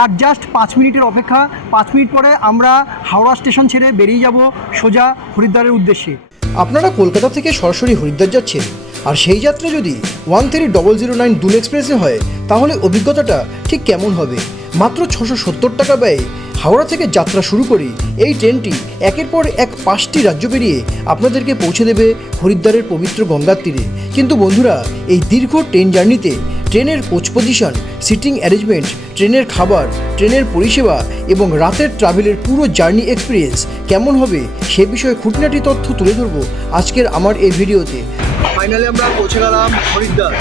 আর just 5 মিনিটের অপেক্ষা। 5 minute পরে আমরা হাওড়া স্টেশন ছেড়ে বেরিয়ে যাব সোজা হরিদ্বারের উদ্দেশ্যে। আপনারা কলকাতা থেকে সরাসরি হরিদ্বার যাচ্ছেন, আর সেই যাত্রা যদি 130009 দুন এক্সপ্রেসে হয় তাহলে অভিজ্ঞতাটা ঠিক কেমন হবে? মাত্র 670 টাকা ব্যয়ে হাওড়া থেকে যাত্রা শুরু করি এই ট্রেনটি একের পর এক 5টি রাজ্য পেরিয়ে আপনাদেরকে পৌঁছে দেবে হরিদ্বারের পবিত্র গঙ্গার তীরে। কিন্তু বন্ধুরা, এই দীর্ঘ ট্রেন জার্নিতে ট্রেনের কোচ পজিশন, সিটিং অ্যারেঞ্জমেন্ট, ট্রেনের খাবার, ট্রেনের পরিষেবা এবং রাতের ট্রাভেলের পুরো জার্নি এক্সপিরিয়েন্স কেমন হবে সে বিষয়ে খুঁটিনাটি তথ্য তুলে ধরবো আজকের আমার এই ভিডিওতে। ফাইনালি আমরা পৌঁছে গেলাম হরিদ্বার।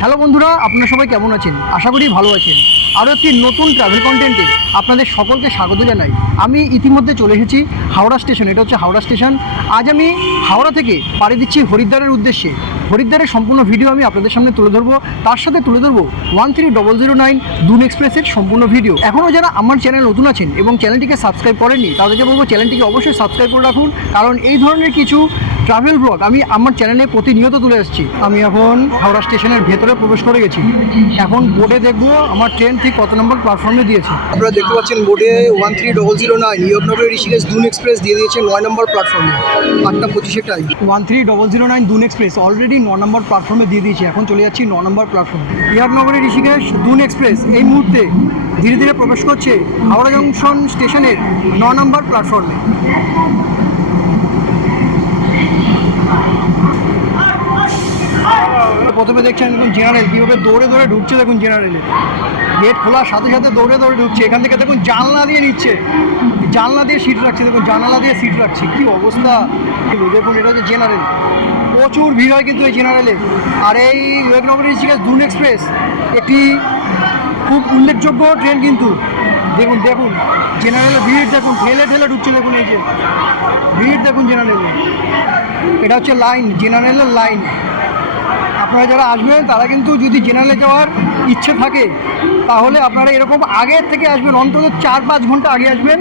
হ্যালো বন্ধুরা, আপনারা সবাই কেমন আছেন? আশা করি ভালো আছেন। আরও একটি নতুন ট্রাভেল কন্টেন্টে আপনাদের সকলকে স্বাগত জানাই। আমি ইতিমধ্যে চলে এসেছি হাওড়া স্টেশন। এটা হচ্ছে হাওড়া স্টেশন। আজ আমি হাওড়া থেকে পাড়ি দিচ্ছি হরিদ্বারের উদ্দেশ্যে। হরিদ্বারের সম্পূর্ণ ভিডিও আমি আপনাদের সামনে তুলে ধরবো। তার সাথে তুলে ধরবো 130009 দুন এক্সপ্রেসের সম্পূর্ণ ভিডিও। এখনও যারা আমার চ্যানেল নতুন আছেন এবং চ্যানেলটিকে সাবস্ক্রাইব করেননি তাদেরকে বলবো চ্যানেলটিকে অবশ্যই সাবস্ক্রাইব করে রাখুন, কারণ এই ধরনের কিছু ট্রাভেল ব্লগ আমি আমার চ্যানেলে প্রতিনিয়ত তুলে আসছি। আমি এখন হাওড়া স্টেশনের ভেতরে প্রবেশ করে গেছি। এখন বোর্ডে দেখবো আমার ট্রেন ঠিক কত নম্বর প্ল্যাটফর্মে দিয়েছে। আপনারা দেখতে পাচ্ছেন বোর্ডে 13009 ইয়র্কনগর ঋষিকেশ দুন এক্সপ্রেস দিয়ে দিয়েছে 9 নম্বর প্ল্যাটফর্মে, 8:25 টাইম। 13009 দুন এক্সপ্রেস অলরেডি 9 নম্বর প্ল্যাটফর্মে দিয়ে দিয়েছে। এখন চলে যাচ্ছি 9 নম্বর প্ল্যাটফর্মে। ইয়র্কনগর ঋষিকেশ দুন এক্সপ্রেস এই মুহূর্তে ধীরে ধীরে প্রবেশ করছে হাওড়া জংশন স্টেশনের 9 নম্বর প্ল্যাটফর্মে। প্রথমে দেখছেন দেখুন জেনারেল কীভাবে দৌড়ে দৌড়ে ঢুকছে। দেখুন জেনারেলে গেট খোলার সাথে সাথে দৌড়ে দৌড়ে ঢুকছে। এখান থেকে দেখুন জানলা দিয়ে নিচ্ছে, জানলা দিয়ে সিট রাখছে। দেখুন জানালা দিয়ে সিট রাখছে, কী অবস্থা দেখুন। এটা হচ্ছে জেনারেল, প্রচুর ভিড় হয় কিন্তু এই জেনারেলে। আর এই ইয়র্কনগর ঋষিকেশ দুন এক্সপ্রেস একটি খুব উল্লেখযোগ্য ট্রেন কিন্তু। দেখুন দেখুন জেনারেলে ভিড় দেখুন, ঠেলে ঠেলে ঢুকছে। দেখুন এই যে ভিড় দেখুন জেনারেলে। এটা হচ্ছে লাইন, জেনারেলের লাইন। আপনারা যারা আসবেন তারা কিন্তু যদি জেনারেলে যাওয়ার ইচ্ছে থাকে তাহলে আপনারা এরকম আগের থেকে আসবেন, অন্তত 4-5 ঘন্টা আগে আসবেন।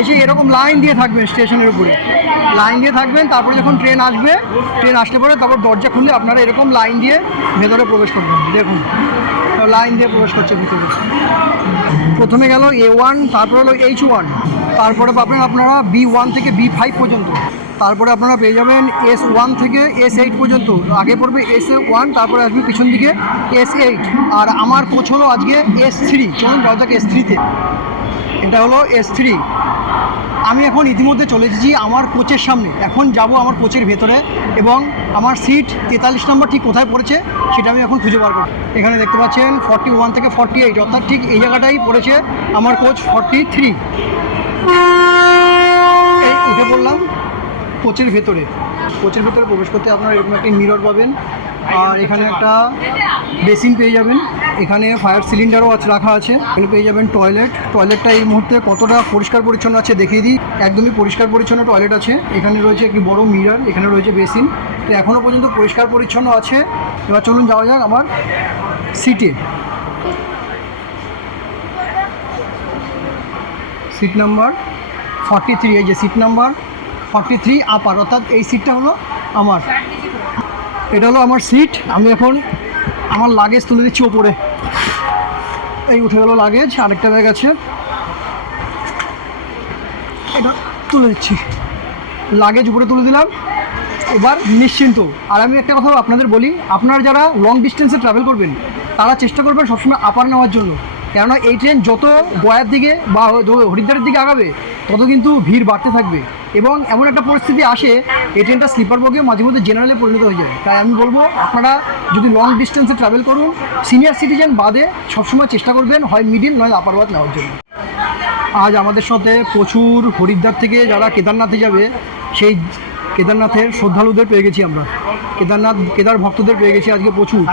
এসে এরকম লাইন দিয়ে থাকবেন, স্টেশনের উপরে লাইন দিয়ে থাকবেন। তারপরে যখন ট্রেন আসবে, ট্রেন আসলে পরে তারপর দরজা খুললে আপনারা এরকম লাইন দিয়ে ভেতরে প্রবেশ করবেন। দেখুন লাইন দিয়ে প্রবেশ করছে ভিতরে। প্রথমে গেল A1, তারপরে হলো H1, তারপরে পাবেন আপনারা B1 থেকে B5 পর্যন্ত। তারপরে আপনারা পেয়ে যাবেন S1 থেকে S8 পর্যন্ত। আগে পড়বে S1, তারপরে আসবে পিছন দিকে S8। আর আমার কোচ হলো আজকে S3। চলুন যাওয়া যাক S3-তে। এটা হলো S3। আমি এখন ইতিমধ্যে চলে এসেছি আমার কোচের সামনে। এখন যাব আমার কোচের ভেতরে এবং আমার সিট 43 নম্বর ঠিক কোথায় পড়েছে সেটা আমি এখন খুঁজে বার করব। এখানে দেখতে পাচ্ছেন 41 থেকে 48, অর্থাৎ ঠিক এই জায়গাটাই পড়েছে আমার কোচ 43। এই উঠে পড়লাম কোচের ভেতরে। কোচের ভেতরে প্রবেশ করতে আপনারা এরকম একটা মিরর পাবেন, আর এখানে একটা বেসিন পেয়ে যাবেন। এখানে ফায়ার সিলিন্ডারও রাখা আছে। এখানে পেয়ে যাবেন টয়লেট। টয়লেটটা এই মুহূর্তে কতটা পরিষ্কার পরিচ্ছন্ন আছে দেখিয়ে দিই। একদমই পরিষ্কার পরিচ্ছন্ন টয়লেট আছে। এখানে রয়েছে একটি বড় মিরর, এখানে রয়েছে বেসিন। তো এখনও পর্যন্ত পরিষ্কার পরিচ্ছন্ন আছে। এবার চলুন যাওয়া যাক আমার সিটে। সিট নাম্বার 43, এই যে সিট নাম্বার 43 আপার, অর্থাৎ এই সিটটা হলো আমার। এটা হলো আমার সিট। আমি এখন আমার লাগেজ তুলে দিচ্ছি ওপরে। এই উঠে গেলো লাগেজ, আরেকটা ব্যাগ আছে, এটা তুলে দিচ্ছি। লাগেজ উপরে তুলে দিলাম, এবার নিশ্চিন্ত। আর আমি একটা কথা আপনাদের বলি, আপনারা যারা লং ডিস্টেন্সে ট্রাভেল করবেন তারা চেষ্টা করবেন সবসময় আপার নেওয়ার জন্য, কেননা এই ট্রেন যত গয়ার দিকে বা হরিদ্বারের দিকে আগাবে তত কিন্তু ভিড় বাড়তে থাকবে এবং এমন একটা পরিস্থিতি আসে এই ট্রেনটা স্লিপার বগিও মাঝে মধ্যে জেনারেলে পরিণত হয়ে যায়। তাই আমি বলবো আপনারা যদি লং ডিস্টেন্সে ট্রাভেল করুন, সিনিয়র সিটিজেন বাদে সবসময় চেষ্টা করবেন হয় মিডিল নয় আপার বাদ নেওয়ার জন্য। আজ আমাদের সাথে প্রচুর হরিদ্বার থেকে যারা কেদারনাথে যাবে সেই কেদারনাথের শ্রদ্ধালুদের পেয়ে গেছি আমরা। কেদার ভক্তদের পেয়ে গেছি আজকে প্রচুর।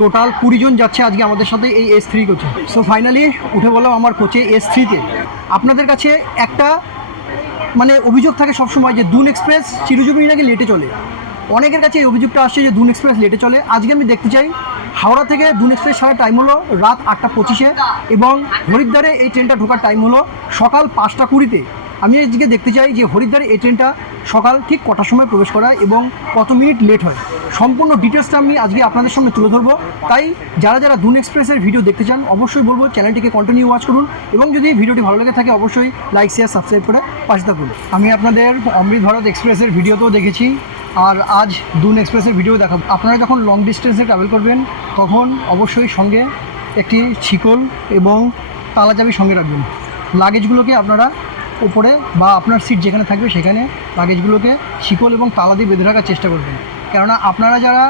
টোটাল 20 জন যাচ্ছে আজকে আমাদের সাথে এই S3 কোচে। সো ফাইনালি উঠে বললাম আমার কোচে S3-তে। আপনাদের কাছে একটা অভিযোগ থাকে সবসময় যে দুন এক্সপ্রেস চিরজীবনী নাকি লেটে চলে। অনেকের কাছে এই অভিযোগটা আসছে যে দুন এক্সপ্রেস লেটে চলে। আজকে আমি দেখতে চাই হাওড়া থেকে দুন এক্সপ্রেস ছাড়ার টাইম হলো রাত 8:25 এবং হরিদ্বারে এই ট্রেনটা ঢোকার টাইম হলো সকাল 5:20-তে। আমি আজকে দেখতে চাই যে হরিদ্বারে এই ট্রেনটা সকাল ঠিক কটার সময় প্রবেশ করা এবং কত মিনিট লেট হয়, সম্পূর্ণ ডিটেলসটা আমি আজকে আপনাদের সামনে তুলে ধরবো। তাই যারা যারা দুন এক্সপ্রেসের ভিডিও দেখতে চান অবশ্যই বলবো চ্যানেলটিকে কন্টিনিউ ওয়াচ করুন এবং যদি ভিডিওটি ভালো লেগে থাকে অবশ্যই লাইক শেয়ার সাবস্ক্রাইব করে পাশে থাকুন। আমি আপনাদের অমৃত ভারত এক্সপ্রেসের ভিডিওতেও দেখেছি, আর আজ দুন এক্সপ্রেসের ভিডিও দেখাবো। আপনারা যখন লং ডিস্টেন্সে ট্রাভেল করবেন তখন অবশ্যই সঙ্গে একটি শিকল এবং তালা চাবি সঙ্গে রাখবেন। লাগেজগুলোকে আপনারা উপরে বা আপনার সিট যেখানে থাকবে সেখানে লাগেজগুলোকে শিকল এবং তালা দিয়ে বেঁধে রাখার চেষ্টা করবেন। কেননা আপনারা যারা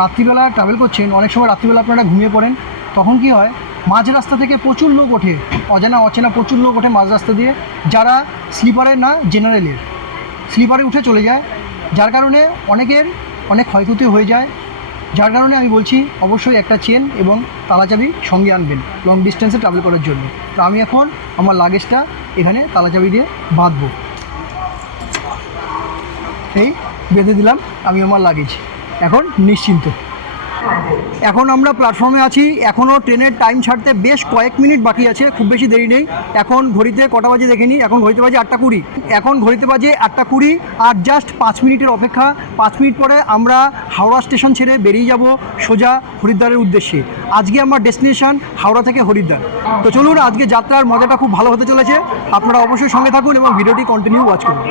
রাত্রিবেলা ট্রাভেল করছেন, অনেক সময় রাত্রিবেলা আপনারা ঘুমিয়ে পড়েন, তখন কি হয় মাঝ রাস্তা থেকে প্রচুর লোক ওঠে, অজানা অচেনা প্রচুর লোক ওঠে মাঝ রাস্তা দিয়ে, যারা স্লিপারে না জেনারেলের স্লিপারে উঠে চলে যায়, যার কারণে অনেকের অনেক ক্ষয়ক্ষতি হয়ে যায়। যার কারণে আমি বলছি অবশ্যই একটা চেন এবং তালা চাবি সঙ্গে আনবেন লং ডিস্টেন্সে ট্রাভেল করার জন্য। তো আমি এখন আমার লাগেজটা এখানে তালা চাবি দিয়ে বাঁধবো, এই বেঁধে দিলাম আমি আমার লাগেজ, এখন নিশ্চিন্ত। এখন আমরা প্ল্যাটফর্মে আছি, এখনও ট্রেনের টাইম ছাড়তে বেশ কয়েক মিনিট বাকি আছে, খুব বেশি দেরি নেই। এখন ঘড়িতে কটা বাজে দেখে নিই, এখন ঘড়িতে বাজে 8:20, এখন ঘড়িতে বাজে 8:20 আর জাস্ট 5 মিনিটের অপেক্ষা। 5 মিনিট পরে আমরা হাওড়া স্টেশন ছেড়ে বেরিয়ে যাব সোজা হরিদ্বারের উদ্দেশ্যে। আজকে আমার ডেস্টিনেশন হাওড়া থেকে হরিদ্বার। তো চলুন, আজকে যাত্রার মজাটা খুব ভালো হতে চলেছে, আপনারা অবশ্যই সঙ্গে থাকুন এবং ভিডিওটি কন্টিনিউ ওয়াচ করুন।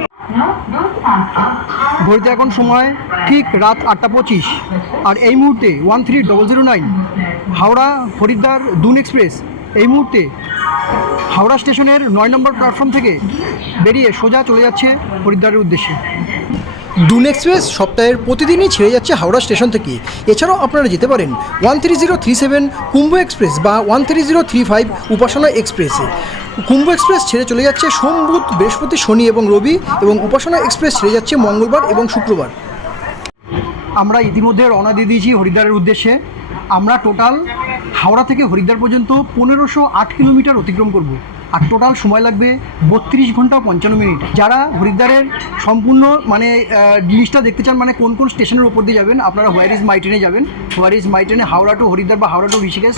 ঘড়িতে এখন সময় ঠিক রাত 8:25 আর এই মুহূর্তে 13009 হাওড়া হরিদ্বার দুন এক্সপ্রেস এই মুহূর্তে হাওড়া স্টেশনের 9 নম্বর প্ল্যাটফর্ম থেকে বেরিয়ে সোজা চলে যাচ্ছে হরিদ্বারের উদ্দেশ্যে। দুন এক্সপ্রেস সপ্তাহের প্রতিদিনই ছেড়ে যাচ্ছে হাওড়া স্টেশন থেকে। এছাড়াও আপনারা যেতে পারেন 13037 কুম্ভ এক্সপ্রেস বা 13035 উপাসনা এক্সপ্রেসে। কুম্ভ এক্সপ্রেস ছেড়ে চলে যাচ্ছে সোম, বুধ, বৃহস্পতি, শনি এবং রবি, এবং উপাসনা এক্সপ্রেস ছেড়ে যাচ্ছে মঙ্গলবার এবং শুক্রবার। আমরা ইতিমধ্যে রওনা দিয়ে দিয়েছি হরিদ্বারের উদ্দেশ্যে। আমরা টোটাল হাওড়া থেকে হরিদ্বার পর্যন্ত 1508 কিলোমিটার অতিক্রম করব, আর টোটাল সময় লাগবে 32 ঘন্টা 55 মিনিট। যারা হরিদ্বারের সম্পূর্ণ লিস্টটা দেখতে চান, মানে কোন কোন স্টেশনের উপর দিয়ে যাবেন, আপনারা হোয়ার ইজ মাই ট্রেনে যাবেন। হোয়ার ইজ মাই ট্রেনে হাওড়া টু হরিদ্বার বা হাওড়া টু ঋষিকেশ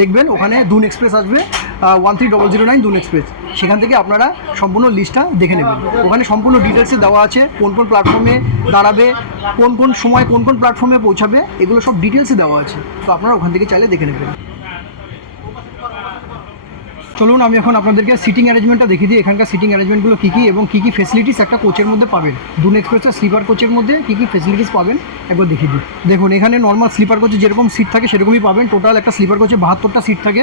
দেখবেন, ওখানে দুন এক্সপ্রেস আসবে 13009 দুন এক্সপ্রেস। সেখান থেকে আপনারা সম্পূর্ণ লিস্টটা দেখে নেবেন, ওখানে সম্পূর্ণ ডিটেলসে দেওয়া আছে, কোন কোন প্ল্যাটফর্মে দাঁড়াবে, কোন কোন সময় কোন কোন প্ল্যাটফর্মে পৌঁছাবে, এগুলো সব ডিটেলসে দেওয়া আছে। তো আপনারা ওখান থেকে চাইলে দেখে নেবেন। চলুন, আমি এখন আপনাদেরকে সিটিং অ্যারেঞ্জমেন্টটা দেখিয়ে দিই, এখানকার সিটিং অ্যারেঞ্জমেন্টগুলো কী কী এবং কী কী ফেসিলিটিস একটা কোচের মধ্যে পাবেন। দুন এক্সপ্রেসের স্লিপার কোচের মধ্যে কী কী ফেসিলিটিস পাবেন একবার দেখিয়ে দিই। দেখুন, এখানে নর্মাল স্লিপার কোচে যেরকম সিট থাকে সেরকমই পাবেন। টোটাল একটা স্লিপার কোচে 72টা সিট থাকে।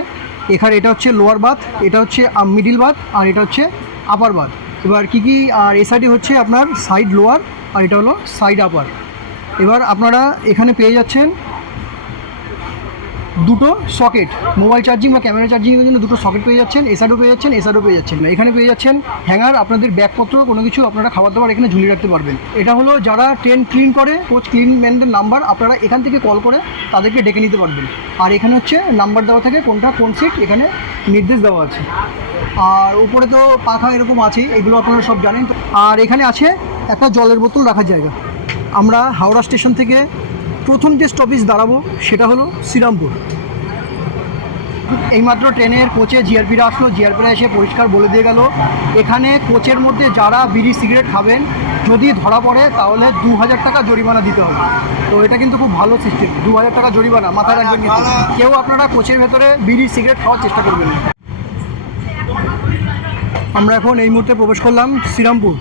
এখানে এটা হচ্ছে লোয়ার বাথ, এটা হচ্ছে মিডিল বাথ, আর এটা হচ্ছে আপার বাথ। এবার কী কী, আর এ সাইডে হচ্ছে আপনার সাইড লোয়ার আর এটা হলো সাইড আপার। এবার আপনারা এখানে পেয়ে যাচ্ছেন দুটো সকেট, মোবাইল চার্জিং বা ক্যামেরা চার্জিংয়ের জন্য দুটো সকেট পেয়ে যাচ্ছেন, এ সাইডও পেয়ে যাচ্ছেন, এ সাইডও পেয়ে যাচ্ছেন। এখানে পেয়ে যাচ্ছেন হ্যাঙ্গার, আপনাদের ব্যাগপত্র কোনো কিছু আপনারা খাবার দাবার এখানে ঝুলিয়ে রাখতে পারবেন। এটা হলো যারা ট্রেন ক্লিন করে, কোচ ক্লিন ম্যানদের নাম্বার, আপনারা এখান থেকে কল করে তাদেরকে ডেকে নিতে পারবেন। আর এখানে হচ্ছে নাম্বার দেওয়া থাকে, কোনটা কোন সিট এখানে নির্দেশ দেওয়া আছে। আর উপরে তো পাখা এরকম আছেই, এগুলো আপনারা সব জানেন। আর এখানে আছে একটা জলের বোতল রাখার জায়গা। আমরা হাওড়া স্টেশন থেকে প্রথম যে স্টপেজ দাঁড়াবো সেটা হলো শ্রীরামপুর। এইমাত্র ট্রেনের কোচে জিআরপিরা আসলো, জিআরপিরা এসে পরিষ্কার বলে দিয়ে গেল এখানে কোচের মধ্যে যারা বিড়ি সিগারেট খাবেন যদি ধরা পড়ে তাহলে 2000 টাকা জরিমানা দিতে হবে। তো এটা কিন্তু খুব ভালো সিস্টেম, 2000 টাকা জরিমানা মাথায় রাখবেন। কিন্তু কেউ আপনারা কোচের ভেতরে বিড়ি সিগারেট খাওয়ার চেষ্টা করবেন না। আমরা এখন এই মুহূর্তে প্রবেশ করলাম শ্রীরামপুর।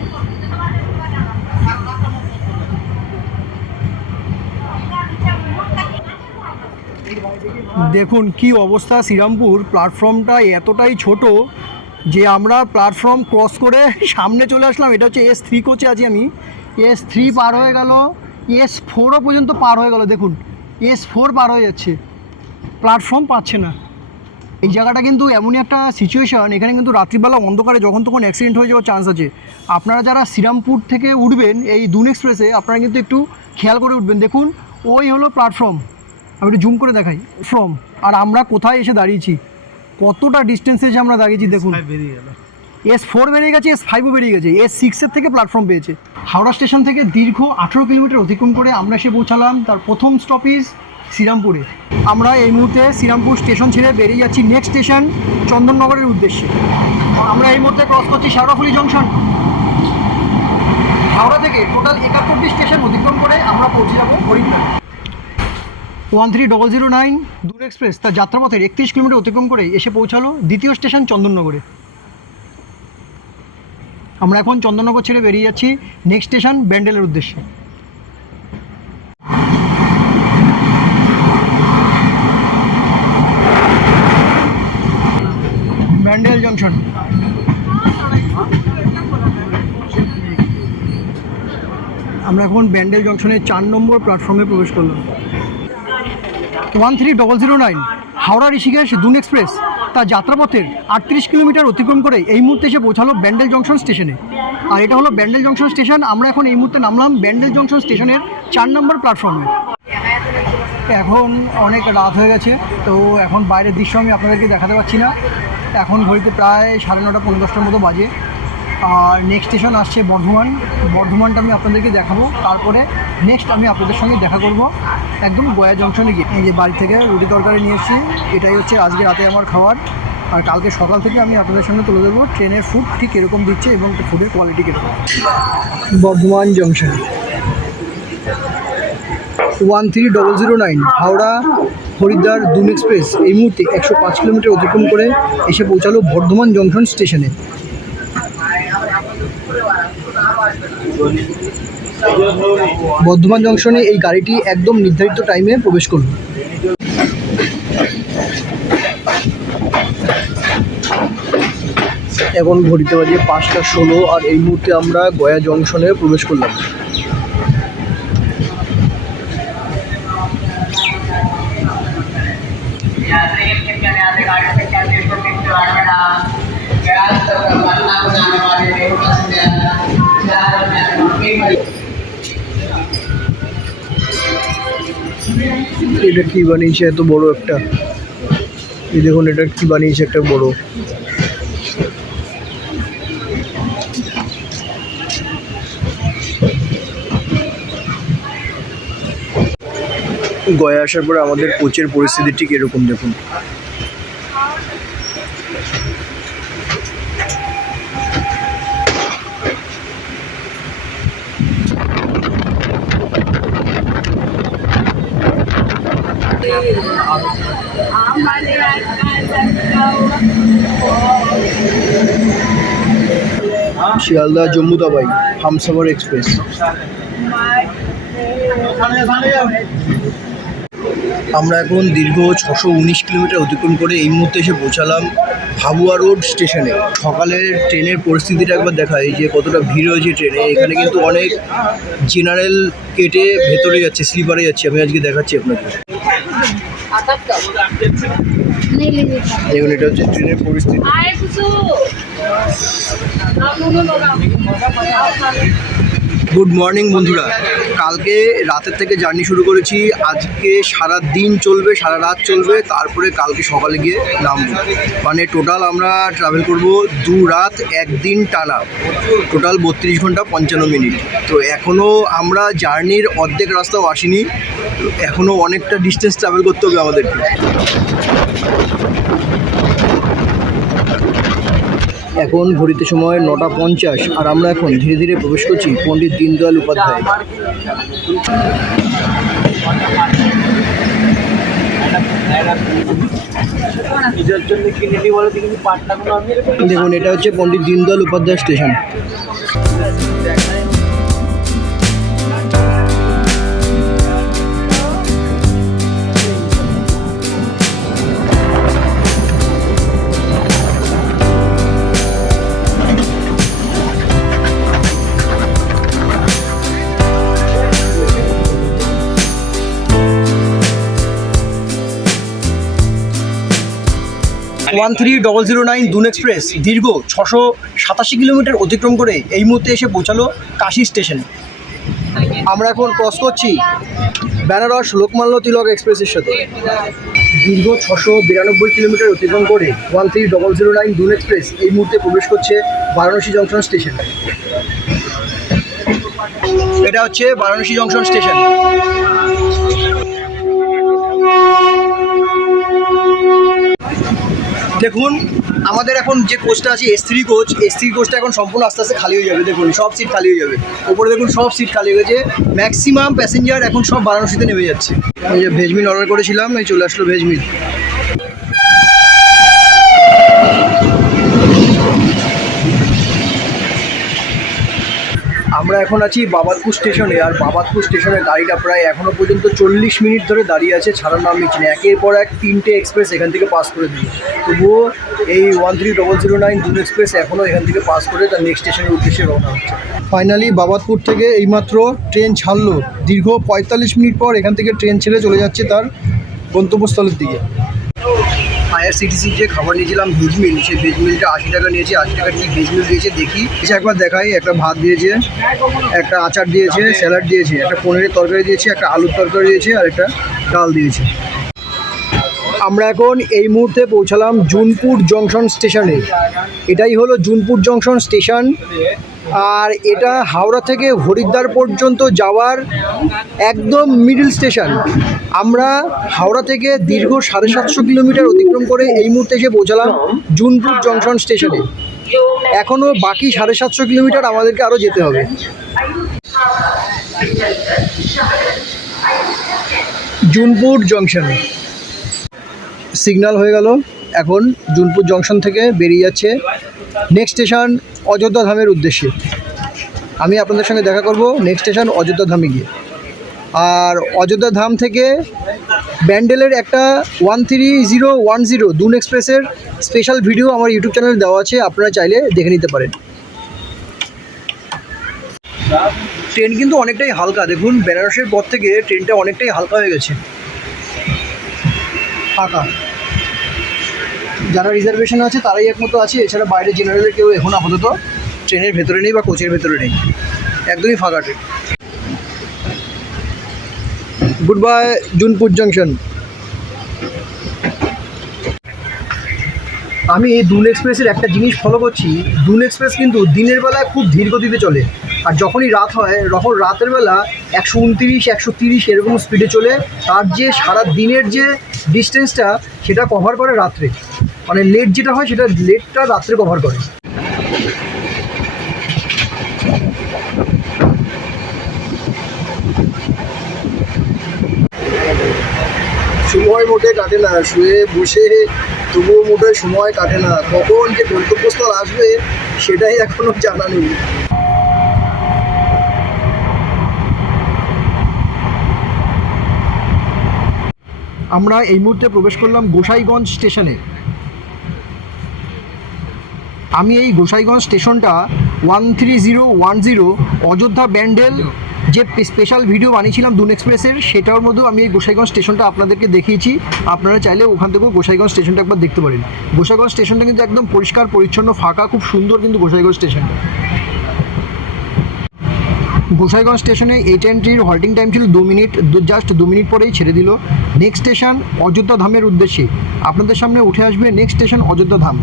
দেখুন কি অবস্থা শ্রীরামপুর। প্ল্যাটফর্মটা এতটাই ছোট যে আমরা প্ল্যাটফর্ম ক্রস করে সামনে চলে আসলাম। এটা হচ্ছে S3 কোচে আছি আমি। S3 পার হয়ে গেল, S4ও পর্যন্ত পার হয়ে গেল। দেখুন S4 পার হয়ে যাচ্ছে, প্ল্যাটফর্ম পাচ্ছে না। এই জায়গাটা কিন্তু এমনই একটা সিচুয়েশন, এখানে কিন্তু রাত্রিবেলা অন্ধকারে যখন তখন অ্যাক্সিডেন্ট হয়ে যাওয়ার চান্স আছে। আপনারা যারা শ্রীরামপুর থেকে উঠবেন এই দুন এক্সপ্রেসে, আপনারা কিন্তু একটু খেয়াল করে উঠবেন। দেখুন ওই হলো প্ল্যাটফর্ম, আমি একটু জুম করে দেখাই ফ্রম। আর আমরা কোথায় এসে দাঁড়িয়েছি, কতটা ডিস্টেন্সে এসে আমরা দাঁড়িয়েছি। দেখুন S4 বেরিয়ে গেছে, S5ও বেরিয়ে গেছে, S6-এর থেকে প্ল্যাটফর্ম পেয়েছে। হাওড়া স্টেশন থেকে দীর্ঘ 18 কিলোমিটার অতিক্রম করে আমরা এসে পৌঁছালাম তার প্রথম স্টপেজ শ্রীরামপুরে। আমরা এই মুহূর্তে শ্রীরামপুর স্টেশন ছেড়ে বেরিয়ে যাচ্ছি নেক্সট স্টেশন চন্দননগরের উদ্দেশ্যে। আমরা এই মুহূর্তে ক্রস করছি শেওড়াফুলি জংশন। হাওড়া থেকে টোটাল 71টি স্টেশন অতিক্রম করে আমরা পৌঁছে যাবো হরিদ্বার। 13009 দূর এক্সপ্রেস তার যাত্রাপথের 31 কিলোমিটার অতিক্রম করে এসে পৌঁছালো দ্বিতীয় স্টেশন চন্দননগরে। আমরা এখন চন্দননগর ছেড়ে বেরিয়ে যাচ্ছি নেক্সট স্টেশন ব্যান্ডেলের উদ্দেশ্যে। ব্যান্ডেল জংশন। আমরা এখন ব্যান্ডেল জংশনের 4 নম্বর প্ল্যাটফর্মে প্রবেশ করলাম। 13009 হাওড়া ঋষিকেশ দুন এক্সপ্রেস তার যাত্রাপথের 38 কিলোমিটার অতিক্রম করে এই মুহূর্তে এসে পৌঁছালো ব্যান্ডেল জংশন স্টেশনে। আর এটা হলো ব্যান্ডেল জংশন স্টেশন। আমরা এখন এই মুহূর্তে নামলাম ব্যান্ডেল জংশন স্টেশনের 4 নম্বর প্ল্যাটফর্মে। এখন অনেক রাত হয়ে গেছে, তো এখন বাইরের দৃশ্য আমি আপনাদেরকে দেখাতে পারছি না। এখন ঘড়িতে প্রায় 9:30 পৌনে 10টার মতো বাজে। আর নেক্সট স্টেশন আসছে বর্ধমান। বর্ধমানটা আমি আপনাদেরকে দেখাবো, তারপরে নেক্সট আমি আপনাদের সঙ্গে দেখা করব একদম গয়া জংশনে গিয়ে। এই যে বাড়ি থেকে রুটি তরকারি নিয়ে এসেছি, এটাই হচ্ছে আজকে রাতে আমার খাবার। আর কালকে সকাল থেকে আমি আপনাদের সঙ্গে তুলে দেবো ট্রেনের ফুড ঠিক কীরকম দিচ্ছে এবং ফুডের কোয়ালিটি কীরকম। বর্ধমান জংশন 13009 হাওড়া হরিদ্বার দুন এক্সপ্রেস এই মুহূর্তে 105 কিলোমিটার অতিক্রম করে এসে পৌঁছালো বর্ধমান জংশন স্টেশনে। বর্ধমান জংশনে এই গাড়িটি একদম নির্ধারিত টাইমে প্রবেশ করল। এখন ঘড়িতে বাজে 5:16 আর এই মুহূর্তে আমরা গয়া জংশনে প্রবেশ করলাম। এটা কি বানিয়েছে এত বড় একটা, এই দেখুন এটা কি বানিয়েছে একটা বড়। গয়া আসার পরে আমাদের কোচের পরিস্থিতি ঠিক এরকম দেখুন। শিয়ালদা জম্মু তাওয়াই হামসফর এক্সপ্রেস। আমরা এখন দীর্ঘ 619 কিলোমিটার অতিক্রম করে এই মুহূর্তে এসে পৌঁছালাম ভাবুয়া রোড স্টেশনে। সকালের ট্রেনের পরিস্থিতিটা একবার দেখাই যে কতটা ভিড় হয়েছে ট্রেনে। এখানে কিন্তু অনেক জেনারেল কেটে ভেতরে যাচ্ছে, স্লিপারে যাচ্ছে। আমি আজকে দেখাচ্ছি আপনাকে। দেখুন এটা হচ্ছে ট্রেনের পরিস্থিতি। গুড মর্নিং বন্ধুরা, কালকে রাতের থেকে জার্নি শুরু করেছি। আজকে সারা দিন চলবে, সারা রাত চলবে, তারপরে কালকে সকালে গিয়ে নামবো। মানে টোটাল আমরা ট্রাভেল করব 2 রাত 1 দিন টানা, টোটাল 32 ঘন্টা 55 মিনিট। তো এখনও আমরা জার্নির অর্ধেক রাস্তাও আসিনি, এখনও অনেকটা ডিস্টেন্স ট্রাভেল করতে হবে আমাদেরকে। এখন ঘড়িতে সময় 9:50 আর আমরা এখন ধীরে ধীরে প্রবেশ করছি পণ্ডিত দীনদয়াল উপাধ্যায়। দেখুন এটা হচ্ছে Pandit Deendayal Upadhyay station. One 13009 Doon express দীর্ঘ 687 কিলোমিটার অতিক্রম করে এই মুহূর্তে এসে পৌঁছালো কাশী স্টেশনে। আমরা এখন ক্রস করছি বেনারস লোকমান্য তিলক এক্সপ্রেসের সাথে। দীর্ঘ 692 কিলোমিটার অতিক্রম করে 13009 দুন এক্সপ্রেস এই মুহূর্তে প্রবেশ করছে বারাণসী জংশন স্টেশনে। এটা হচ্ছে বারাণসী জংশন স্টেশন। দেখুন আমাদের এখন যে কোচটা আছে S3 কোচটা এখন সম্পূর্ণ আস্তে আস্তে খালি হয়ে যাবে। দেখুন সব সিট খালি হয়ে যাবে, ওপরে দেখুন সব সিট খালি হয়ে গেছে। ম্যাক্সিমাম প্যাসেঞ্জার এখন সব বারাণসীতে নেমে যাচ্ছে। এই যে ভেজ মিল অর্ডার করেছিলাম, এই চলে আসলো ভেজ মিল। আমরা এখন আছি বাবাতপুর স্টেশনে, আর বাবাতপুর স্টেশনের গাড়িটা প্রায় এখনও পর্যন্ত 40 মিনিট ধরে দাঁড়িয়ে আছে, ছাড়ার নাম নিচ্ছে না। একের পর এক 3টে এক্সপ্রেস এখান থেকে পাস করে দিল, তবুও এই 13009 দুন এক্সপ্রেস এখনও এখান থেকে পাস করে তার নেক্সট স্টেশনের উদ্দেশ্যে রওনা হচ্ছে। ফাইনালি বাবাতপুর থেকে এইমাত্র ট্রেন ছাড়লো। দীর্ঘ 45 মিনিট পর এখান থেকে ট্রেন ছেড়ে চলে যাচ্ছে তার গন্তব্যস্থলের দিকে। IRCTC যে খাবার নিয়েছিলাম ভেজ মিল, সেই ভেজ মিলটা 80 টাকা নিয়েছে। 80 টাকা কি ভেজ মিল দিয়েছে দেখি, এসে একবার দেখাই। একটা ভাত দিয়েছে, একটা আচার দিয়েছে, স্যালাড দিয়েছে, একটা পনিরের তরকারি দিয়েছে, একটা আলুর তরকারি দিয়েছে, আর একটা ডাল দিয়েছে। আমরা এখন এই মুহূর্তে পৌঁছালাম জুনপুর জংশন স্টেশনে। এটাই হলো জুনপুর জংশন স্টেশন, আর এটা হাওড়া থেকে হরিদ্বার পর্যন্ত যাওয়ার একদম মিডল স্টেশন। আমরা হাওড়া থেকে দীর্ঘ 750 কিলোমিটার অতিক্রম করে এই মুহূর্তে এসে পৌঁছালাম জুনপুর জংশন স্টেশনে। এখনও বাকি 750 কিলোমিটার আমাদেরকে আরও যেতে হবে। জুনপুর জংশন সিগন্যাল হয়ে গেল। এখন জুনপুর জংশন থেকে বেরিয়ে যাচ্ছে নেক্সট স্টেশন অযোধ্যা ধামের উদ্দেশ্যে। আমি আপনাদের সঙ্গে দেখা করব নেক্সট স্টেশন অযোধ্যা ধামে গিয়ে। আর অযোধ্যা ধাম থেকে ব্যান্ডেলের একটা 13010 দুন এক্সপ্রেসের স্পেশাল ভিডিও আমার ইউটিউব চ্যানেলে দেওয়া আছে, আপনারা চাইলে দেখে নিতে পারেন। ট্রেন কিন্তু অনেকটাই হালকা, দেখুন বেনারসের পর থেকে ট্রেনটা অনেকটাই হালকা হয়ে গেছে, ফাঁকা। যারা রিজার্ভেশন আছে তারাই একমতো আছে, এছাড়া বাইরে জেনারেলের কেউ এখন আপাতত ট্রেনের ভেতরে নেই বা কোচের ভেতরে নেই, একদমই ফাঁকা ট্রেন। Good bye Jaunpur junction. আমি এই দুন এক্সপ্রেসের একটা জিনিস ফলো করছি, দুন এক্সপ্রেস কিন্তু দিনের বেলায় খুব ধীর গতিতে চলে, আর যখনই রাত হয় তখন রাতের বেলা 129, 130 এরকম স্পিডে চলে। তার যে সারা দিনের যে ডিস্টেন্সটা সেটা কভার করে রাত্রে, মানে লেট যেটা হয় সেটা লেটটা রাত্রে কভার করে। সময় মোটে কাটে না, শুয়ে বসে তবুও মোটে সময় কাটে না। কখন যে গন্তব্যস্থল আসবে সেটাই এখনও জানা নেই। আমরা এই মুহূর্তে প্রবেশ করলাম গোসাইগঞ্জ স্টেশনে। আমি এই গোসাইগঞ্জ স্টেশনটা 13010 অযোধ্যা ব্যান্ডেল যে স্পেশাল ভিডিও বানিয়েছিলাম দুন এক্সপ্রেসের, সেটার মধ্যেও আমি এই গোসাইগঞ্জ স্টেশনটা আপনাদেরকে দেখিয়েছি। আপনারা চাইলে ওখান থেকেও গোসাইগঞ্জ স্টেশনটা একবার দেখতে পারেন। গোসাইগঞ্জ স্টেশনটা কিন্তু একদম পরিষ্কার পরিচ্ছন্ন, ফাঁকা, খুব সুন্দর কিন্তু গোসাইগঞ্জ স্টেশনটা। গোসাইগঞ্জ স্টেশনে এই ট্রেনটির হল্টিং টাইম ছিল 2 মিনিট, জাস্ট 2 মিনিট পরেই ছেড়ে দিল। নেক্সট স্টেশন অযোধ্যা ধামের উদ্দেশ্যে আপনাদের সামনে উঠে আসবে নেক্সট স্টেশন অযোধ্যা ধাম।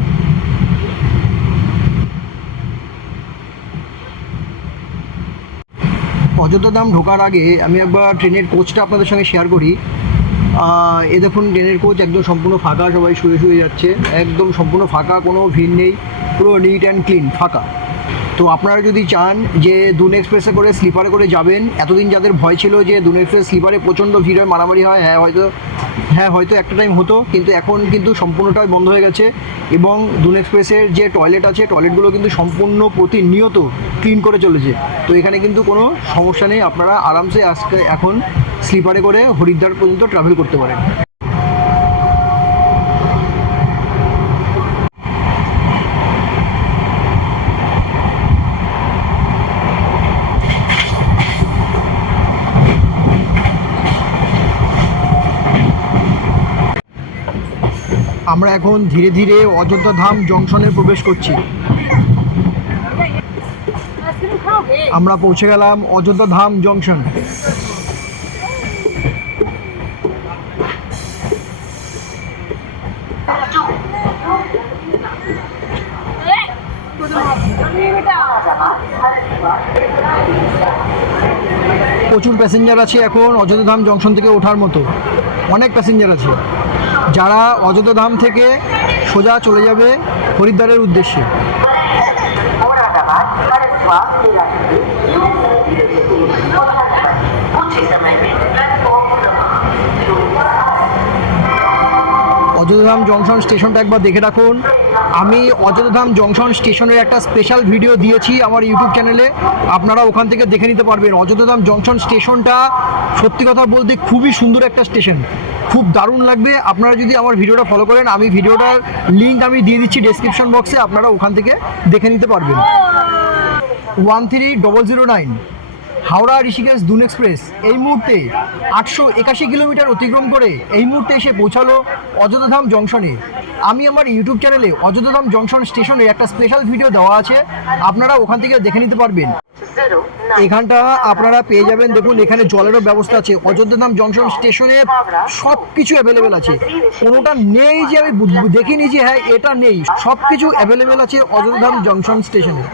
অযোধ্যা ধাম ঢোকার আগে আমি একবার ট্রেনের কোচটা আপনাদের সঙ্গে শেয়ার করি। এ দেখুন ট্রেনের কোচ একদম সম্পূর্ণ ফাঁকা, সবাই শুয়ে শুয়ে যাচ্ছে, একদম সম্পূর্ণ ফাঁকা, কোনো ভিড় নেই, পুরো নিট অ্যান্ড ক্লিন, ফাঁকা। তো আপনারা যদি চান যে দুন এক্সপ্রেসে করে স্লিপারে করে যাবেন, এতদিন যাদের ভয় ছিল যে দুন এক্সপ্রেস স্লিপারে প্রচণ্ড ভিড় হয়, মারামারি হয়, হয়তো একটা টাইম হতো, কিন্তু এখন কিন্তু সম্পূর্ণটাই বন্ধ হয়ে গেছে। এবং দুন এক্সপ্রেসের যে টয়লেট আছে, টয়লেটগুলো কিন্তু সম্পূর্ণ প্রতিনিয়ত ক্লিন করে চলেছে। তো এখানে কিন্তু কোনো সমস্যা নেই, আপনারা আরামসে আজকে এখন স্লিপারে করে হরিদ্বার পর্যন্ত ট্রাভেল করতে পারেন। আমরা এখন ধীরে ধীরে অযোধ্যা ধাম জংশনে প্রবেশ করছি। আমরা পৌঁছে গেলাম অযোধ্যা ধাম জংশন। প্রচুর প্যাসেঞ্জার আছে এখন অযোধ্যা ধাম জংশন থেকে ওঠার মতো, অনেক প্যাসেঞ্জার আছে। যারা অযোধ্যা ধাম থেকে সোজা চলে যাবে হরিদ্বারের উদ্দেশ্যে। औरंगाबाद हरिद्वार के रास्ते कुछ ही समय में प्लेटफॉर्म অযোধ্যাধাম জংশন স্টেশনটা একবার দেখে রাখুন। আমি অযোধ্যাধাম জংশন স্টেশনের একটা স্পেশাল ভিডিও দিয়েছি আমার ইউটিউব চ্যানেলে, আপনারা ওখান থেকে দেখে নিতে পারবেন। অযোধ্যাধাম জংশন স্টেশনটা সত্যি কথা বলতে খুবই সুন্দর একটা স্টেশন, খুব দারুণ লাগবে আপনারা যদি আমার ভিডিওটা ফলো করেন। আমি ভিডিওটার লিঙ্ক আমি দিয়ে দিচ্ছি ডেসক্রিপশন বক্সে, আপনারা ওখান থেকে দেখে নিতে পারবেন। 13009 হাওড়া ঋষিকেশ দুন এক্সপ্রেস এই মুহূর্তে 881 কিলোমিটার অতিক্রম করে এই মুহূর্তে এসে পৌঁছালো অযোধ্যাধাম জংশনে। আমি আমার ইউটিউব চ্যানেলে অযোধ্যাধাম জংশন স্টেশনে একটা স্পেশাল ভিডিও দেওয়া আছে, আপনারা ওখান থেকে দেখে নিতে পারবেন। এখানটা আপনারা পেয়ে যাবেন, দেখুন এখানে জলেরও ব্যবস্থা আছে। অযোধ্যাধাম জংশন স্টেশনে সব কিছু অ্যাভেলেবেল আছে, কোনোটা নেই যে আমি দেখিনি যে হ্যাঁ এটা নেই, সব কিছু অ্যাভেলেবেল আছে অযোধ্যাধাম জংশন স্টেশনে।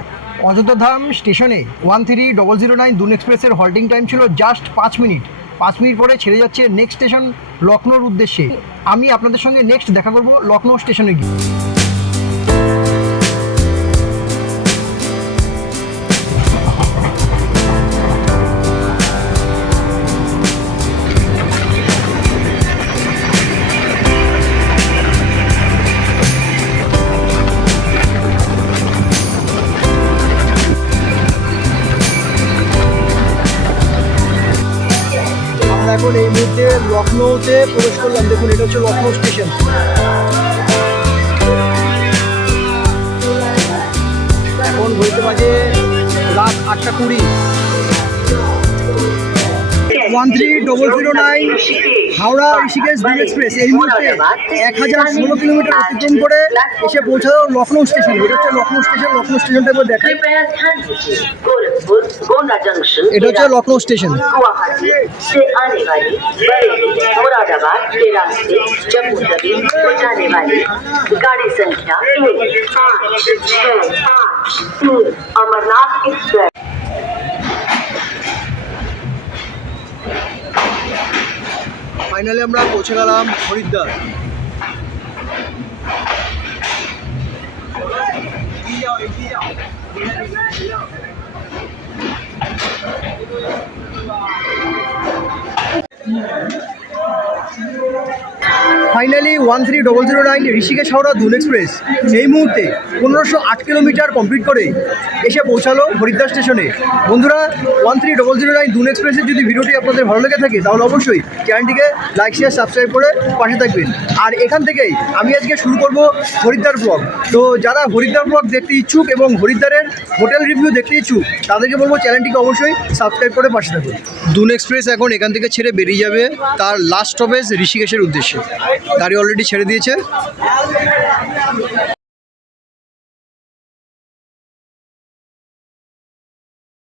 অযোধ্যাধাম স্টেশনে 13009 দুন এক্সপ্রেসের হল্টিং টাইম ছিল জাস্ট 5 মিনিট। 5 মিনিট পরে ছেড়ে যাচ্ছে নেক্সট স্টেশন লখনৌর উদ্দেশ্যে। আমি আপনাদের সঙ্গে নেক্সট দেখা করব লখনৌ স্টেশনে গিয়ে। এখন এই মুহূর্তে লখনৌতে প্রবেশ করলাম। দেখুন এটা হচ্ছে লখনৌ স্টেশন। এখন ঘড়িতে বাজে রাত 8:20। 13009 হাওড়া ঋষিকেশ দুন এক্সপ্রেস এই মুহূর্তে 1016 কিলোমিটার অতিক্রম করে এসে পৌঁছালো লখনৌ স্টেশন। এটা হচ্ছে লখনৌ স্টেশন। লখনৌ স্টেশনটা একবার দেখাই। गोरखपुर गोंडा जंक्शन এটা हচ্ছে লখনৌ स्टेशन। गुवाहाटी से आने वाली बरेली मुरादाबाद के रास्ते जम्मू तवी को जाने वाली गाड़ी संख्या 15653 अमरनाथ एक्सप्रेस। ফাইনালি আমরা পৌঁছে গেলাম হরিদ্বার। ফাইনালি 13009 ঋষিকেশ হাওড়া দুন এক্সপ্রেস এই মুহূর্তে 1508 কিলোমিটার কমপ্লিট করে এসে পৌঁছালো হরিদ্বার স্টেশনে। বন্ধুরা 13009 দুন এক্সপ্রেসের যদি ভিডিওটি আপনাদের ভালো লেগে থাকে তাহলে অবশ্যই চ্যানেলটিকে লাইক শেয়ার সাবস্ক্রাইব করে পাশে থাকবেন। আর এখান থেকেই আমি আজকে শুরু করব হরিদ্বার ব্লগ। তো যারা হরিদ্বার ব্লগ দেখতে ইচ্ছুক এবং হরিদ্বারের হোটেল রিভিউ দেখতে ইচ্ছুক তাদেরকে বলবো চ্যানেলটিকে অবশ্যই সাবস্ক্রাইব করে পাশে থাকুন। দুন এক্সপ্রেস এখন এখান থেকে ছেড়ে বেরিয়ে যাবে তার লাস্ট স্টপেজ ঋষিকেশের উদ্দেশ্যে। গাড়ি অলরেডি ছেড়ে দিয়েছে।